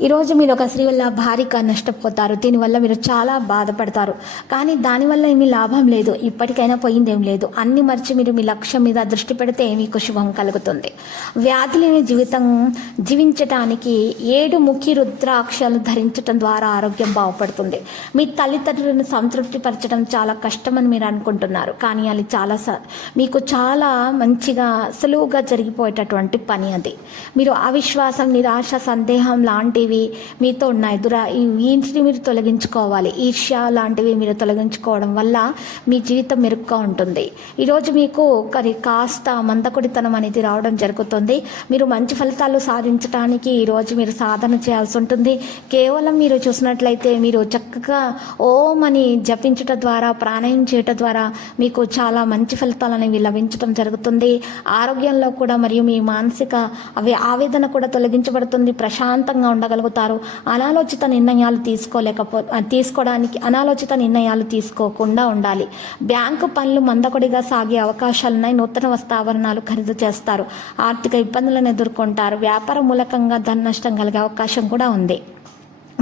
ఈరోజు మీరు ఒక స్త్రీ వల్ల భారీగా నష్టపోతారు. దీనివల్ల మీరు చాలా బాధపడతారు. కానీ దానివల్ల ఏమీ లాభం లేదు. ఇప్పటికైనా పోయిందేం లేదు. అన్ని మర్చి మీరు మీ లక్ష్యం మీద దృష్టి పెడితే మీకు శుభం కలుగుతుంది. వ్యాధి లేని జీవితం జీవించటానికి ఏడు ముఖి రుద్రాక్షలు ధరించడం ద్వారా ఆరోగ్యం బాగుపడుతుంది. మీ తల్లిదండ్రులను సంతృప్తిపరచడం చాలా కష్టమని మీరు అనుకుంటున్నారు. కానీ అది చాలా స- మీకు చాలా మంచిగా సులువుగా జరిగిపోయేటటువంటి పని అది. మీరు అవిశ్వాసం నిరాశ సందేహం లాంటి లాంటివి మీతో ఉన్నాయి దురా ఈ- వీటిని మీరు తొలగించుకోవాలి. ఈర్ష్య లాంటివి మీరు తొలగించుకోవడం వల్ల మీ జీవితం మెరుగ్గా ఉంటుంది. ఈరోజు మీకు మరి కాస్త మందకుడితనం అనేది రావడం జరుగుతుంది. మీరు మంచి ఫలితాలు సాధించడానికి ఈరోజు మీరు సాధన చేయాల్సి ఉంటుంది. కేవలం మీరు చూసినట్లయితే మీరు చక్కగా ఓం అని జపించటం ద్వారా ప్రాణాయం చేయటం ద్వారా మీకు చాలా మంచి ఫలితాలు అనేవి లభించడం జరుగుతుంది. ఆరోగ్యంలో కూడా మరియు మీ మానసిక అవి ఆవేదన కూడా తొలగించబడుతుంది. ప్రశాంతంగా ఉండగలుగుతారు అనాలోచిత నిర్ణయాలు తీసుకోలేకపో తీసుకోవడానికి అనాలోచిత నిర్ణయాలు తీసుకోకుండా ఉండాలి. బ్యాంకు పనులు మందకొడిగా సాగే అవకాశాలున్నాయి. నూతన వస్తావరణాలు ఖరీదు చేస్తారు. ఆర్థిక ఇబ్బందులను ఎదుర్కొంటారు. వ్యాపార మూలకంగా ధన నష్టం కలిగే అవకాశం కూడా ఉంది.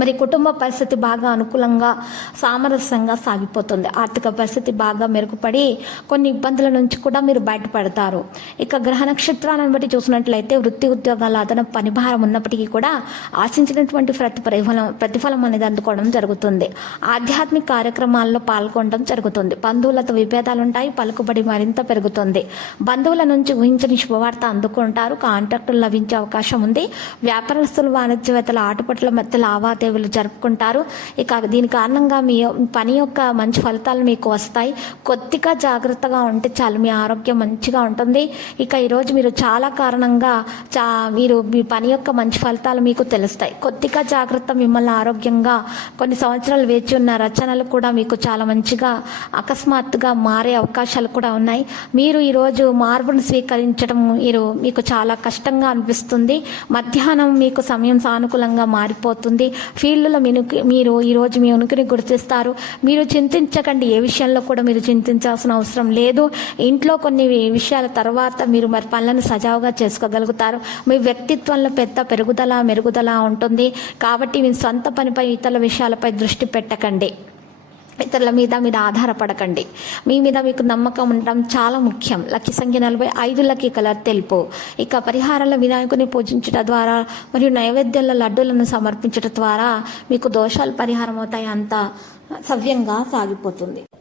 మరి కుటుంబ పరిస్థితి బాగా అనుకూలంగా సామరస్యంగా సాగిపోతుంది. ఆర్థిక పరిస్థితి బాగా మెరుగుపడి కొన్ని ఇబ్బందుల నుంచి కూడా మీరు బయటపడతారు. ఇక గ్రహ నక్షత్రాలను బట్టి చూసినట్లయితే వృత్తి ఉద్యోగాల అదనపు పనిభారం ఉన్నప్పటికీ కూడా ఆశించినటువంటి ప్రతి ప్రతిఫలం ప్రతిఫలం అనేది అందుకోవడం జరుగుతుంది. ఆధ్యాత్మిక కార్యక్రమాల్లో పాల్గొనడం జరుగుతుంది. బంధువులతో విభేదాలు ఉంటాయి పలుకుబడి మరింత పెరుగుతుంది. బంధువుల నుంచి ఊహించని శుభవార్త అందుకుంటారు. కాంట్రాక్టులు లభించే అవకాశం ఉంది. వ్యాపారస్తులు వాణిజ్యవేత్తల ఆటుపట్ల మధ్య లావాదేవీలు జరుపుకుంటారు. ఇక దీని కారణంగా మీ పని యొక్క మంచి ఫలితాలు మీకు వస్తాయి. కొద్దిగా జాగ్రత్తగా ఉంటే చాలు మీ ఆరోగ్యం మంచిగా ఉంటుంది. ఇక ఈరోజు మీరు చాలా కారణంగా చా మీరు మీ పని యొక్క మంచి ఫలితాలు మీకు తెలుస్తాయి. కొద్దిగా జాగ్రత్త మిమ్మల్ని ఆరోగ్యంగా కొన్ని సంవత్సరాలు వేచి ఉన్న రచనలు కూడా మీకు చాలా మంచిగా అకస్మాత్తుగా మారే అవకాశాలు కూడా ఉన్నాయి. మీరు ఈరోజు మార్పును స్వీకరించడం మీరు మీకు చాలా కష్టంగా అనిపిస్తుంది. మధ్యాహ్నం మీకు సమయం సానుకూలంగా మారిపోతుంది. ఫీల్డ్లో మీకు మీరు ఈరోజు మీ ఉనికిని గుర్తిస్తారు. మీరు చింతించకండి. ఏ విషయంలో కూడా మీరు చింతించాల్సిన అవసరం లేదు. ఇంట్లో కొన్ని విషయాల తర్వాత మీరు మరి పనులను సజావుగా చేసుకోగలుగుతారు. మీ వ్యక్తిత్వంలో పెద్ద పెరుగుదల మెరుగుదల ఉంటుంది. కాబట్టి మీ సొంత పనిపై ఇతర విషయాలపై దృష్టి పెట్టకండి. ఇతరుల మీద మీరు ఆధారపడకండి. మీ మీద మీకు నమ్మకం ఉండడం చాలా ముఖ్యం. లక్కీ సంఖ్య నలభై ఐదు లక్కీ కలర్ తెలుపు. ఇక పరిహారాల వినాయకుని పూజించడం ద్వారా మరియు నైవేద్యాల లడ్డూలను సమర్పించడం ద్వారా మీకు దోషాలు పరిహారం అవుతాయి అంత సవ్యంగా సాగిపోతుంది.